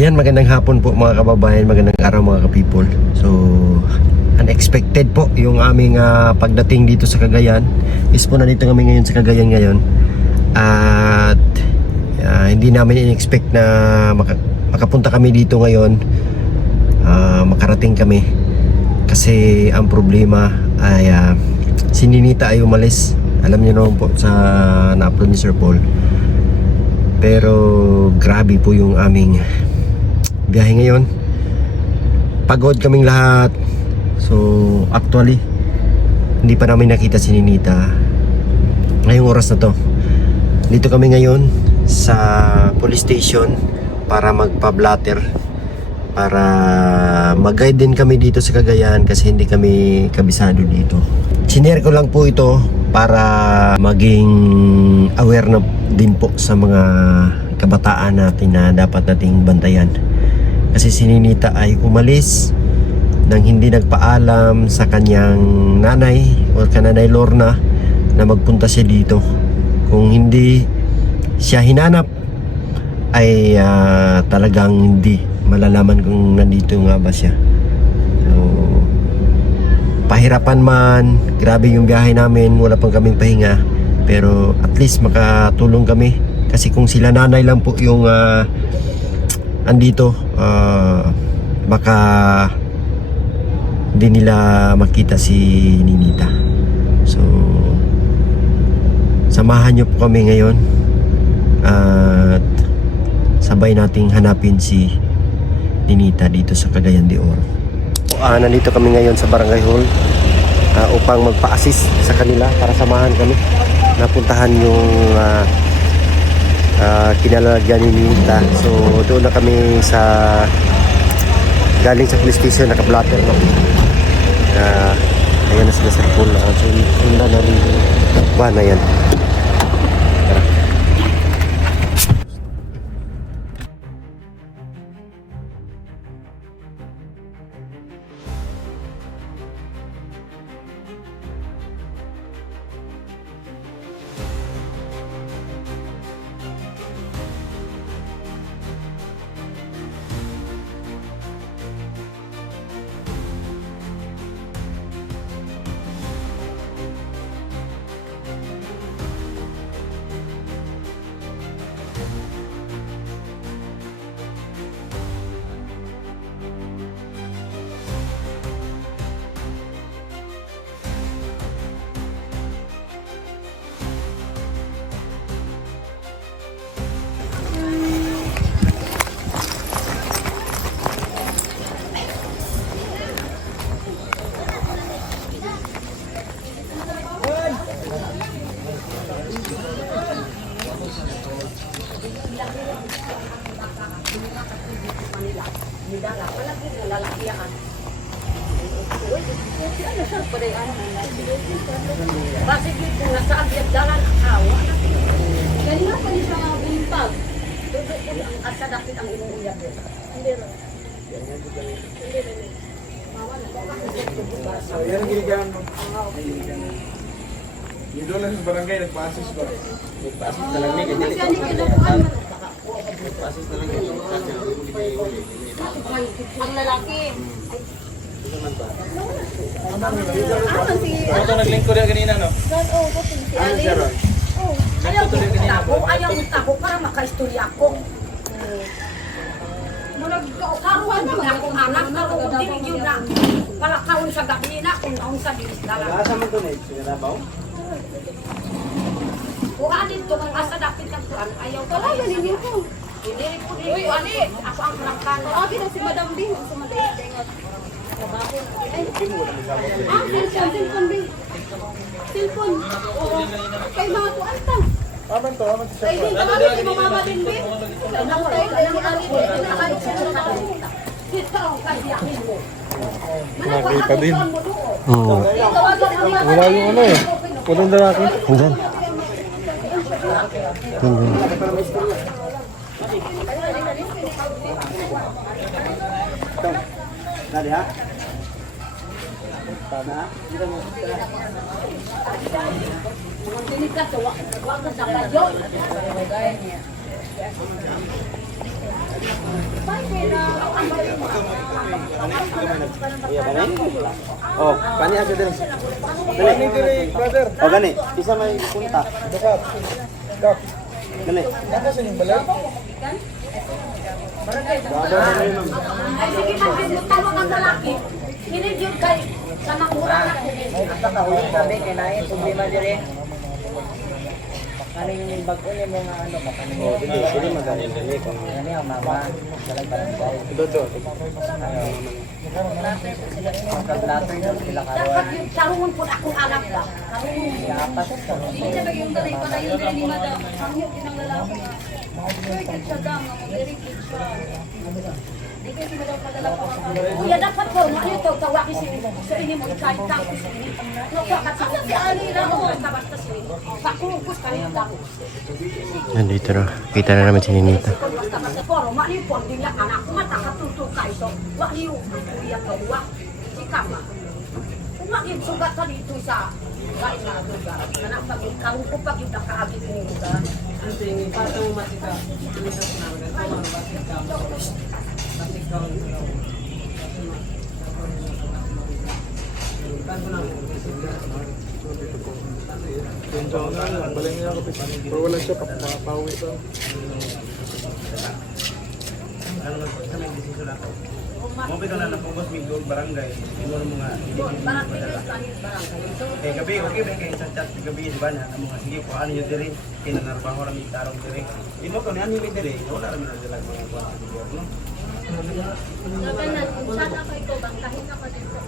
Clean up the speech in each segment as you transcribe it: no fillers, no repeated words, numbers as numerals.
Ayan, magandang hapon po mga kababayan, magandang araw mga ka-people. So, unexpected po yung aming pagdating dito sa Cagayan. Is po nandito kami ngayon sa Cagayan ngayon. At hindi namin in-expect na makapunta kami dito ngayon. Makarating kami. Kasi ang problema ay si Ninita ay umalis. Alam niyo naman po sa na-upload ni Sir Paul. Pero grabe po yung aming biyahe ngayon. Pagod kaming lahat. So actually hindi pa namin nakita si Ninita ngayong oras na to. Dito kami ngayon sa police station para magpa-blatter, para mag-guide din kami dito sa Cagayan kasi hindi kami kabisado dito. Sinare ko lang po ito para maging aware na din po sa mga kabataan natin na dapat nating bantayan. Kasi si Ninita ay umalis nang hindi nagpaalam sa kanyang nanay o kananay Lorna na magpunta siya dito. Kung hindi siya hinanap ay talagang hindi malalaman kung nandito nga ba siya. So pahirapan man, grabe yung biyahe namin, wala pang kaming pahinga, pero at least makatulong kami. Kasi kung sila nanay lang po yung andito, baka hindi nila makita si Ninita. So samahan nyo po kami ngayon at sabay nating hanapin si Ninita dito sa Cagayan de Oro. Nandito kami ngayon sa Barangay Hall upang magpa-assist sa kanila para samahan kami napuntahan yung kinalalagyan ni Ninita. So doon na kami sa galing sa police station, naka-blatter no. Ayan na sila sa pool. So hunda na rin ba na yan. Tara. Bakit dito nga sa agyat dalan awa na ganyan pa ni sa buntag at sa dapit ang inuuyag hindi rin yan ang giligan mo. Yung doon lang sa barangay, nagpa-assist ba? Nagpa-assist na lang niya. Nagpa-assist na lang niya. ang lalaki Ito naglingko rin kanina, no? Ano siya ron? ayaw ng tabo para makaistorya ko karuan naman akong anak karuan din yun na palakaon sa gabi na kung naon sa dilis dalan Asa man ito, Ned? Sinarabaw? kung anin to ang asa dapit ng kuan ayaw ko Wala, galing ko. hindi ko din ko ani ako ang langkan Okay na si Madam Bing. Sa Madam Bing. Cellphone Bing. Cellphone. Oo. Kay mga kuan ta. Aman to, aman to siya. Kay din kami si Mama Bing Bing. Namatay na yung ali. Nakalimutan na tayo. dito kasi akin mo Nakita din. Oo. Wala yung ano eh. Walang dalaki. Hanggang. Dali ha? Tama ha? mga tinikas wag ka sa kayo Oh, kani ako din. Kani dili, brother. Oh, gani. Isa may punta. Kap. Gani. Naka sa ning balay. Ay, sige, magtalo ng lalaki. Hinidyo kay sa makurang ako. Nakahulog kami kay naay problema dire. Kaning bag-o ni mga ano ba kaning Dili magaling dili kung ano ang mama dalag barangay. dito. Pagka-blatter daw sila karon. Dapat yung tarungon po akong anak ba? Kaya apat sa Hindi na ba yung talay pa na yun din ni Madam? Ang yun din ang lalaki. Very siya dam, very good siya. Hindi kasi Madam padala pa ako. Kuya, dapat po, ano ito, tawaki si ini mo, kahit tapos ini. No, kakat sa si Ali na ako, basta si Pakungkus ka rin lang. Nandito na. Kita na naman si Ninita. Basta-basta po, mali po, din lang anak, matakatutok ka ito. Wak niyo, kuya ko, wak, si Kama. Umakin, sugat ka dito sa kain na lugar. Anak, pag karong ko pag yung nakaagit ni lugar. Balay niya ako pero wala siya papawi pa. Mo pito na napugos mi gol barangay. Ingon mo nga hindi ko Barangay, madala. barangay. Eh gabi okay ba kay sa chat gabi di ba na ang mga sige ko ano yung diri kinanarbaho ra mi tarong diri. Ino ko ni ano mi diri wala ra mi na dala mga kuan sa gobyerno. Naganan, kung saan ako ito, bangkahin ako dito.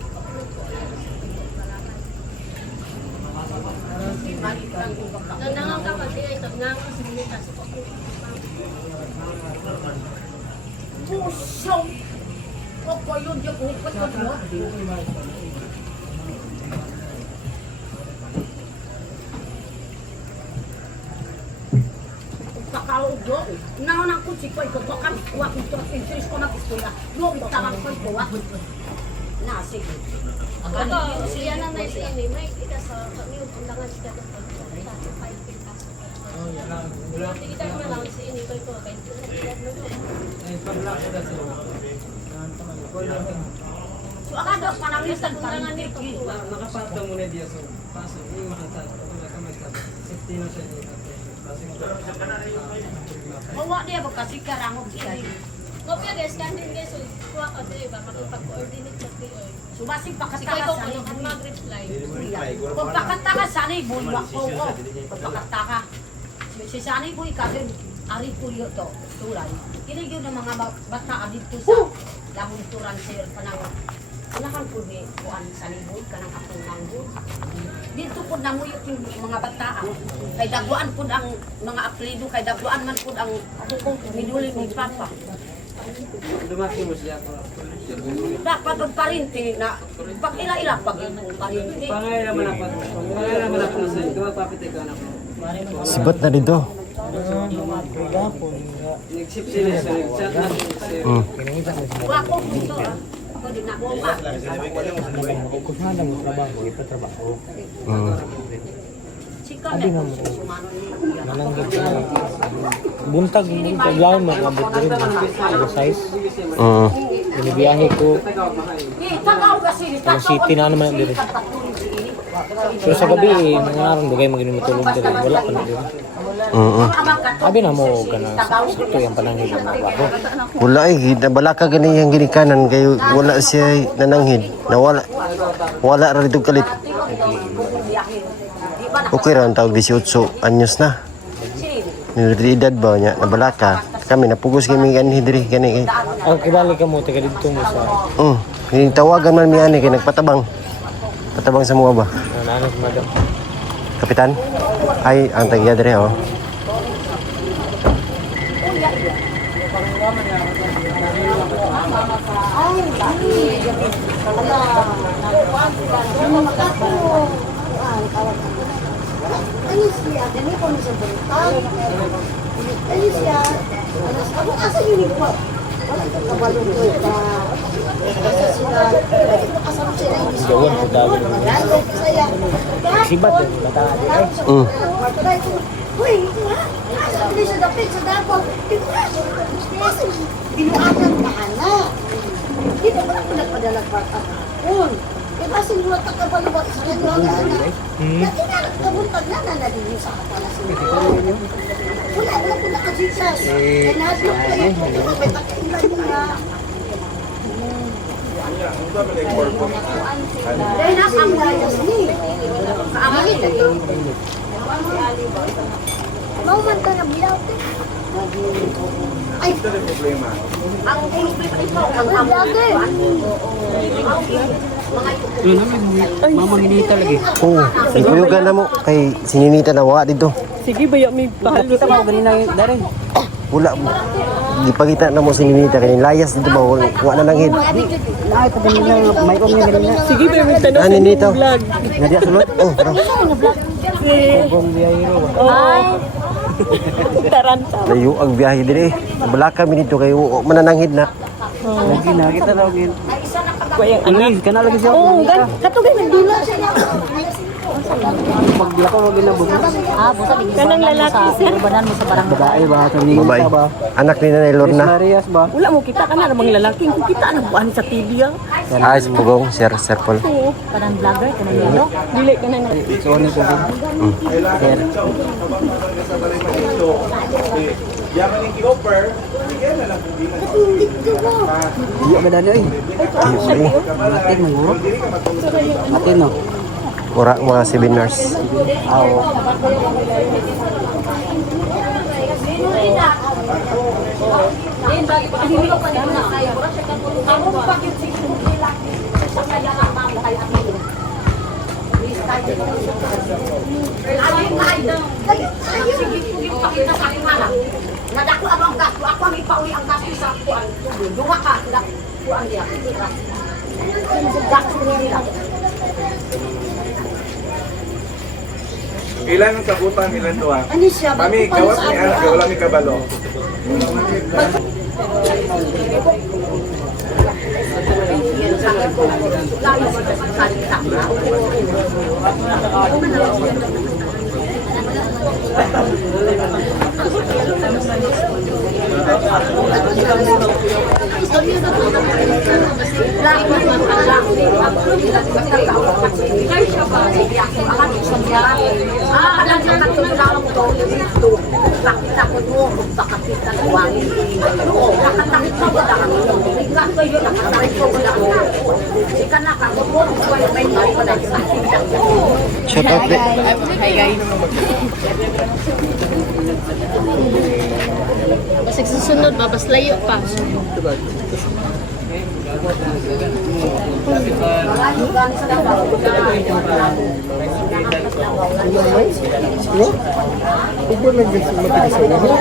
Nanangang ka pati ito, nangang sa minita sa puso! Huwag ko yun, di ako hukot ko mo. Kakao do, naon ang kutsi ko ito, bakang kuwak ito, interest ko mag-istorya. Doon, tamang ko ito, wak. Na, sige. Ako, siya na na siya ni may kita sa kami undangan siya to pag sa 5 kita. Oh, yan lang. Kita mo lang si ini ko kay So, akado, panangisan pa rin. Nakapatong mo na diya so pasok ini makasal ako na kamay sa 16 na siya dito. Bawa dia kasi karangog siya. Kopya guys, kandin guys, so kuha ka dili ba makipag-coordinate sa TOy. Sumasing Sige pakataka ko sa ano ni. ang mag-reply. Kung pakataka sa ni, bulwak ko ko. Kung pakataka. Si Sani po ikadin, ari po yun to, tulay. Kini yun ang mga bata dito sa lamunturan sir, kanang po ni Juan Saniboy, kanang akong langgol. Dito po namuyot yung mga bata. Kay daguan po ang mga apelido, kay daguan man po ang kukong minuli ni Papa. Dumaki mo siya ko. Dapat ang parinti na pag ila-ila pag yung parinti. Pangay naman ako. Pangay naman ako sa iyo. Papitay ka na ko. Sibat na dito. Nag-ship sila sa nag-chat na siya. Wako dito ah. Pwede na mo ba? Sika na ito sumano niya. Buntag paglaon mag-abot rin ang size. Oo. Binibiyahe ko. Tagaw kasi. Ang city na naman dito. Pero sa gabi, nangarang dugay maging matulog dito. Wala pa na dito. Oo. Sabi na mo ka na sakto yung pananghid ng ako. Wala nabala ka gani yung ginikanan kayo wala siya nananghid. Nawala. Wala ra dito kalit. Okay ra ang tawag 18 anyos na. Nilidad ba niya nabala ka. Kami napugos kami ganhi diri gani kay. Ang kibalik ka mo, taga dito mo sa Yung tawagan man mi ani kay nagpatabang. Patabang sa mga ba? nanas madam. Kapitan? Ay, ang tagiya diri oh. Ano siya? Ganito po sa bintang. Ano siya? Ano asa uniform? Wala ka kabalong ko ita. Asa sila? Ito kasama sila yung Gawin ko daw. saya. Sibat yung bataan. Uy, ito ha? Asa sila sa dapit sa dapo? Ito ha? Binuatan ka na. Dito pa ako madalag bata. Kasi mo takabalo sa kanya na. Kasi na kabuntag na naliliw sa kapala sa inyo. Wala ko nakasisas. Kaya naslok ko yun. May takailan na. Dahil nasa ang layas ni. Kaamangin na yun. Mauman ka na bilaw. Ay, ang problema ito, ang amagin. Mamangini talaga. Oo, ikuyugan na mo. Kay sininita na wala dito. Sige, baya may bahal kita mo ganina dari. Wala mo. Gipagita na mo sininita. Kaya layas dito ba? Wala na nanghid. Ay, pag ganina may on nga ganina. Sige, baya may tanong Ano nito? vlog. Nadia sulod? Oh, bro. Bong biyahiro. Ay. Taranta. Layo ang biyahe din eh. Wala kami dito kayo manananghid na. Lagi na kita lagi. Kuya ang anak kana lagi siya. Oo, katugay nagdula siya. Paglako lagi na bugas. Busa di Kanang lalaki siya. banan mo sa barang Babae ba kami Babay. ba? Anak ni Nanay Lorna. Marias ba? Wala mo kita kana namang lalaki. Kita na buan sa TV ang. Ah, si Pugong, Sir Paul. parang vlogger kanang yelo. Dili ka na na. So ni ko. Sir. Yaman yung ki-offer, bigyan na lang po din. Iya ba dali oy? Matin maguro. Matin no. Ura mga seminars. Aw. Nadako abang gasto, ako ang ipauli ang gasto sa kuan. Dunga ka, kuan dia. Gasto nila. Ilan ang sabutan nila ito ha? Ano siya? Kami, gawas ni anak, wala may kabalo. Shout out din. Basig susunod ba bas layo pa. Huwag mo lang matigisan mo.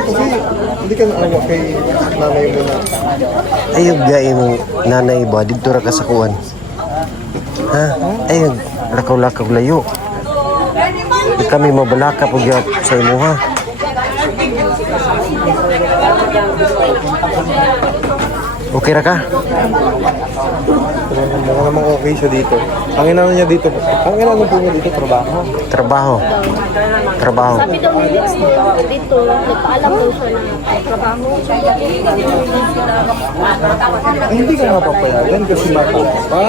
Kasi hindi ka naawa kay nanay mo na. Ayog gay mo nanay ba dito ra ka sa kuan. Ha? Ayog lakaw-lakaw layo. Di kami mabalaka pag yat sa imo ha. Okay ra ka? Mga namang okay siya dito. Ang inano niya dito, ang inano po niya dito, trabaho. Trabaho. Trabaho. Sabi daw ni Lex dito, nagpaalam daw siya na trabaho. Ay, hindi ka nga papayagan kasi bata ka pa.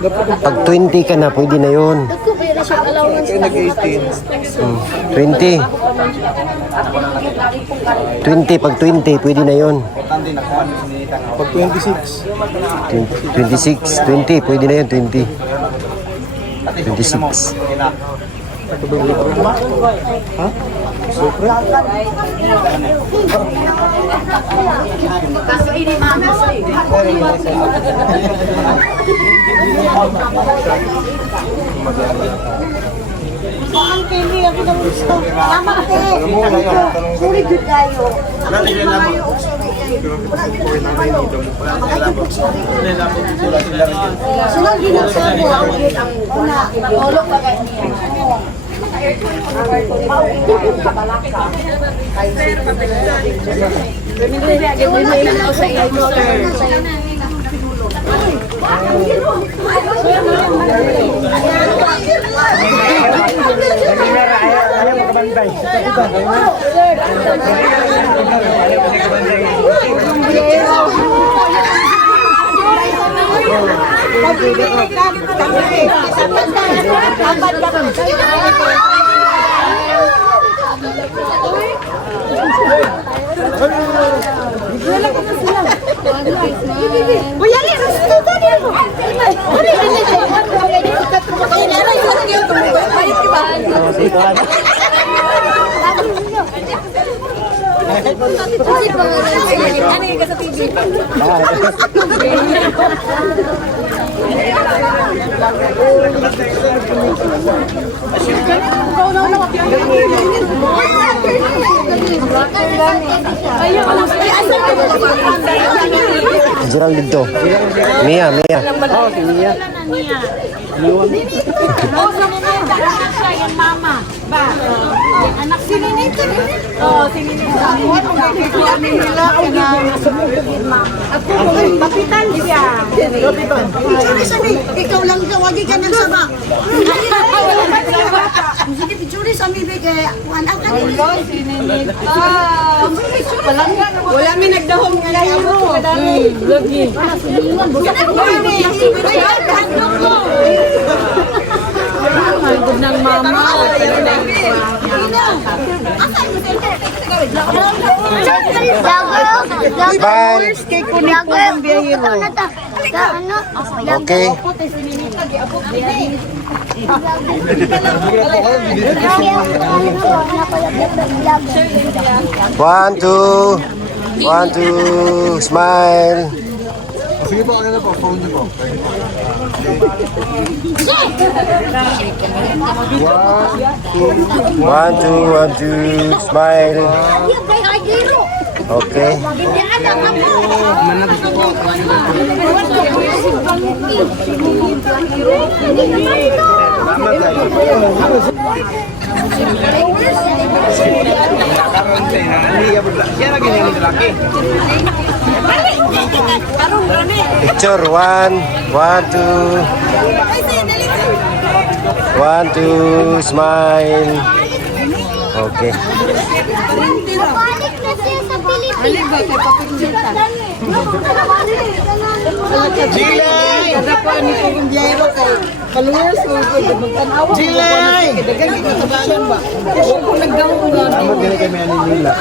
Dapat Pag 20 ka na, pwede na yun. Dako ba yun siya allowance kayo nag-18. 20. 20, pag 20, pwede na yun. Pag 26. 26, 20, pwede na yun, 20. 26. Ha? Super? Kaso ini mama sa Ang kini ako nang gusto. Tama te. Sorry good kayo. Ang kini kayo og sorry kayo. Wala din ako sorry. Sunod din ako sa ako ang una. Tolo pa kay niya. Gerald dito. Mia. Oh, si Mia. Oh, sa mga anak siya, yan mama. Ba? Yan anak si Ninito. Oh, si Ninito. Ano magkikuha nila kaya ako kapitan siya. Ikaw lang tawagi ka ng sama. Sige, picture sa mi kay anak ka. Wala mi nagdahom nga lang mo. Lagi. Good ng mama. Okay. One, two, smile. Sige po, ano na po, phone niyo po. One, two, smile. Okay. Siya lagi yung lalaki. Picture, one, two. One, two, smile. Okay. Balik na siya sa Pilipinas. Jilay! Dapat gani kami ani nila.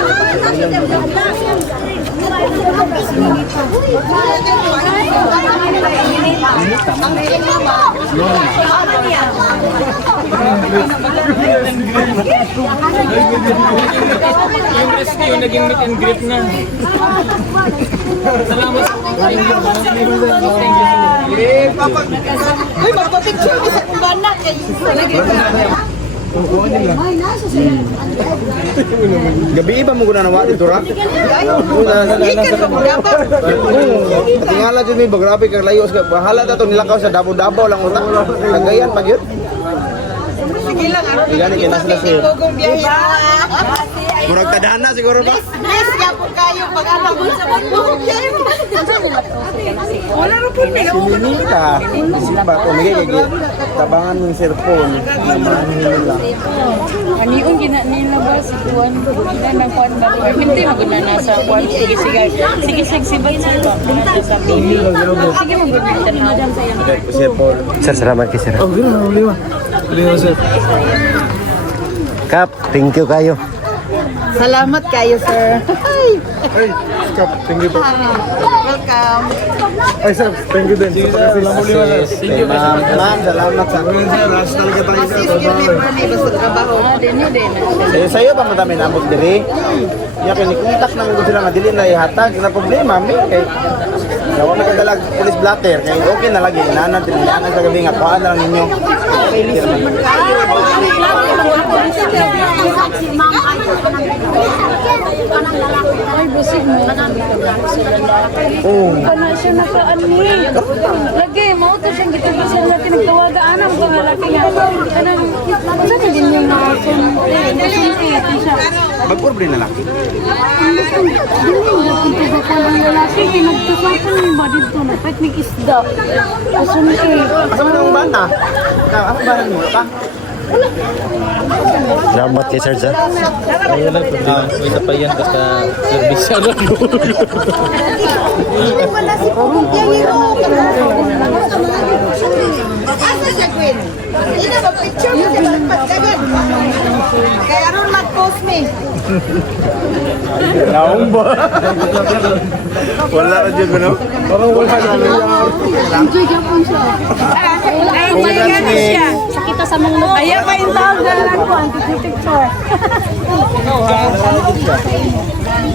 Yung rescue, naging meet and greet na. Salamat. Uy, magpa-picture ni sa kumbana kay Gabi ba mo guna na wadi tura? Tingala jud mi bagrabe kag layo sa bahala ta to nilakaw sa Davao lang uta. Kagayan pa gyud. Sige lang ano. Gani kay nasa sir. Murag tadhana siguro ba? Yes, ya po kayo pag-anak mo sa bagong biyahe mo. Wala rin po Sininita. Ba ko migay kay tabangan ng cellphone. Naman nila. Aniun gina nila ba si Juan? Gina ng Juan ba? Hindi maguna na sa Juan. Sige, sigsibay sa iba. Sa baby. Sige, maguna na tanawin sa iyo. Cellphone. Sir, salamat kay sir. Oh, gano'n lima. Lima sir. Kap, thank you kayo. Salamat kayo, sir. Ay, Kap, thank you po. Welcome. Ay, sir, thank you din. Sa lima sir. Thank you, ma'am. Ma'am, salamat sa amin, sir. Last talaga tayo sa trabaho. Sa'yo ba madami nabot diri? Ya kinikontak nang gusto sila nga dili na ihatag na problema mi kay Yawa may kadalag police blotter kay okay na lagi inanan sa gabi nga kuha na lang ninyo. Ay, busig mo. Oh. Kana siya nakaani. Lagi, mauto siyang gitagin siya natin nagtawaga. Anong pangalaki nga? Anong, saan din yung nasunti siya? Magpobre na laki. Pinagtusapan yung ba dito na pwede isda. Asunti. Asa man ang bata? Ako ba nang mo pa? Salamat kay sir, sir. Ayun lang, problema. Ito pa yan, basta service siya lang. Hindi wala si Purong Piangiro. Asa siya, Gwen? Ina, mag-picture mo siya pagkagan. Kaya ron mag-post me. Naong ba? Wala na dyan no? Parang wala na dyan. Enjoy ka po siya. Kung ganyan ni kita sa mga lupa. Ayaw pa yung tawag na lang ko, ang picture.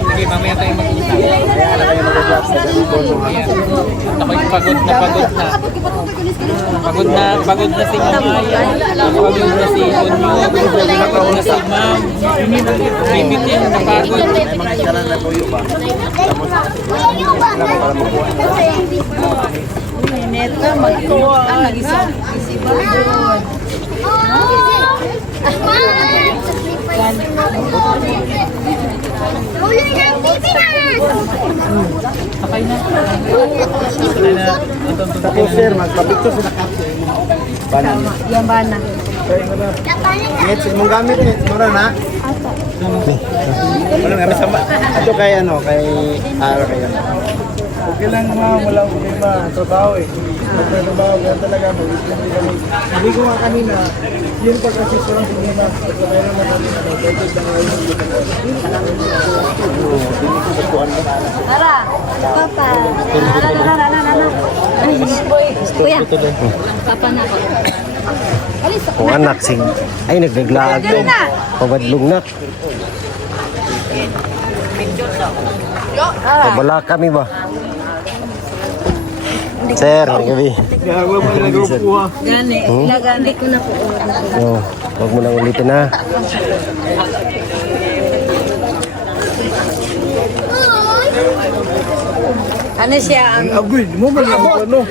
Okay, mamaya tayo mag-usap. Ako'y pagod na. Pagod na si Mama. Pagod na si Onyo. Pagod na si Ma'am. Bibitin, napagod. Neta, magtuwa. Mag-isa. Sakay na. Tapos sir, magpapicture sa banan. Yung bana. Net, mong gamit ni mura na. Wala nga masama. Ito kay ano, kay kay ano. Okay lang ma, wala ko problema. Trabaho eh. Trabaho ko talaga mo. Hindi ko nga kanina, yun pag kasi sobrang problema. Meron na kami na budget na ngayon. Tara. Papa. Kuya. Papa na ako. O anak sing ay nagdaglaag ko. Pabadlong na. Pabala kami ba? Sir, gabi. Gawa mo na grupo ha. Gani. Gani ko na po. Oh, wag mo nang ulitin ha. Ano siya ang... Agoy, mo man lang ano.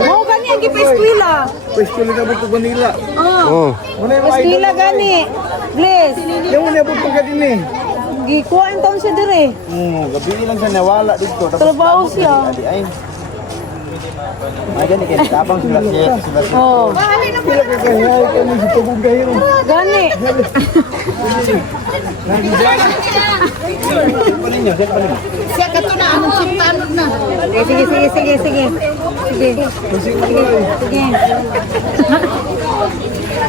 Oh, gani ang gipa-eskwela. Pwes ko lang abot ko Manila. Oh. Muna yung Eskwela gani. Bless. Yung muna abot ko din eh. Gikuha ang taon siya dire. Gabi lang sa nawala dito. Tapos Trabaho siya. ay. Ay, gani kayo tabang sila siya. Oh. Sila kagayay kami sa tubog gayro. Gani. Siya ka to na, anong sintanod na. Sige. Sige.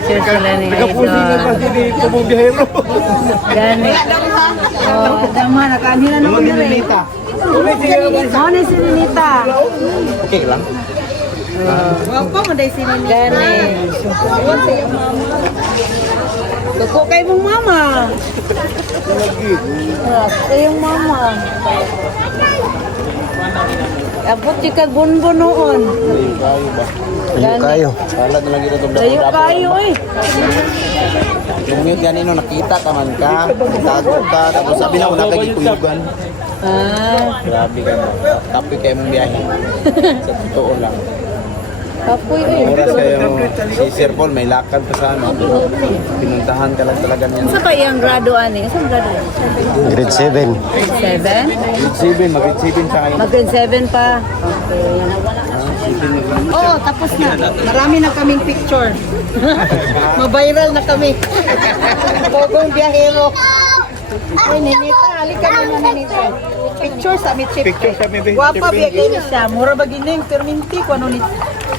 Sure sila ni Kapusin na pa Idol. si tubog gayro. Gani. Oh, dama nakanila naman dire. Mo ni si Ninita. Okay lang. Wapa mo dai si Ninita. Gani. Duko kay mong mama. Kayong mama. Abot di kag bunbun noon. Ayo kayo. Wala na lang ito itong Layo kayo eh. Lumit ganino, nakita ka man ka. Tago ka. Tapos sabi na ko nakagikuyugan. Ah, Grabe ka mo. Tapi kayo mong biyahe. Sa totoo lang. kapoy eh. Oras kayo si Sir Paul, may lakad pa sa ano. Pinuntahan ka lang talaga niya. Sa ba yung grado ani? Sa grado? Grade 7. 7? Grade 7, mag-grade 7 sa ngayon. Mag-grade 7 pa. Okay. Oo, tapos na. Marami na kaming picture. Mabiral na kami. Bogong biyahero. Ay, Ninita, halika na Ninita. Picture sa Michip. Picture sa may Guwapa biya kini siya. Mura ba gining perminti ko ano ni.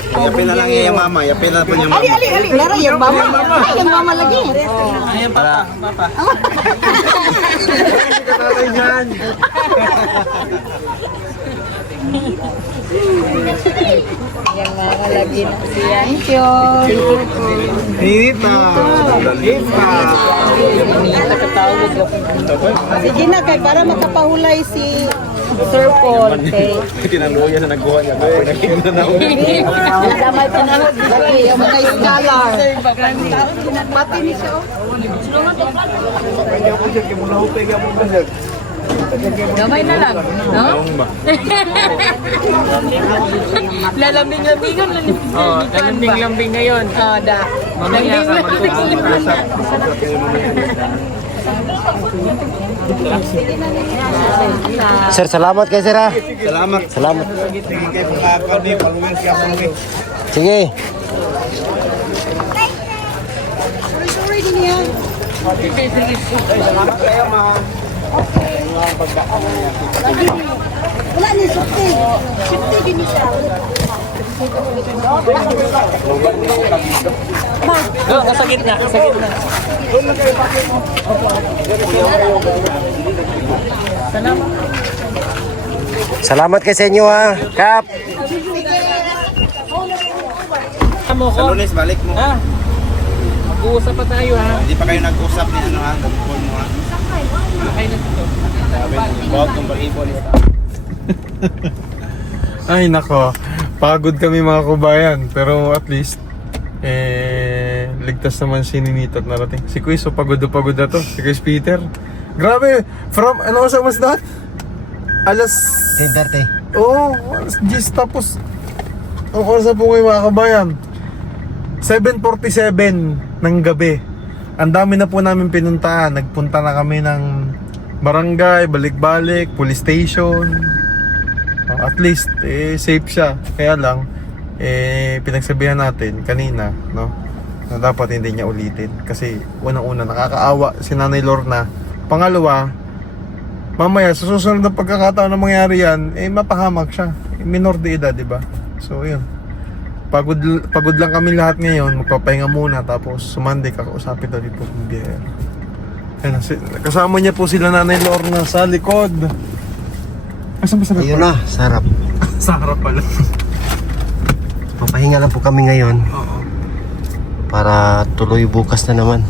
Yapin na lang yung mama. Yapin na po yung mama. Ali. Lara yung mama. Ay, yung mama lagi. Ayan, papa. Yung mga lagi na siya. Thank you. Nita. Sige na kay para makapahulay si Sir Paul. Okay. Tinaluya na nagkuha niya. Ako naging na ako. Damay panahod lagi yung mga scholar. Pati ni siya. Kanya ko siya, kaya mula hupay ka mo ba siya? Gamay na lang. No? Lalambing-lambingan na niya. Oh, lambing-lambing ngayon. Oh, da. Mamaya ka magtutuloy. Sir, salamat kay sir ha. Salamat. Salamat. Sige kayo pagkakaw ni followers ka sa mga. Sige. Salamat kayo ma. Wala ni sukti. Sukti din siya. Oh, sa gitna. Salamat kay sa inyo ha. Kap. Sa Lunes, balik mo. Ha? Mag-uusap pa tayo ha. Hindi pa kayo nag-usap ni ano ha, nag-call mo ha. Sakay na dito. Sabi mo, bawat ng balibol. Ay nako, pagod kami mga kubayan. Pero at least, ligtas naman si Ninito at narating. Si Kuis, so pagod na to. Si Kuis Peter. Grabe, from, ano sa mas dahil? Alas 10:30. Oo, alas 10 tapos ang oras na po kayo mga kabayan 7:47 ng gabi. Ang dami na po namin pinuntahan. Nagpunta na kami ng barangay, balik-balik, police station. At least safe siya. Kaya lang pinagsabihan natin kanina, no, na dapat hindi niya ulitin kasi unang-una nakakaawa si Nanay Lorna. Pangalawa, mamaya sa susunod na pagkakataon na mangyari yan, mapahamak siya. Minor de edad, di ba? So, yun. Pagod lang kami lahat ngayon. Magpapahinga muna. Tapos, Monday, kakausapin ulit po kung biyero. Ayun, kasama niya po sila Nanay Lorna sa likod. Asan ba sa likod? Ayun na, sarap. Sa harap pala. Papahinga lang po kami ngayon. Oo. Para tuloy bukas na naman.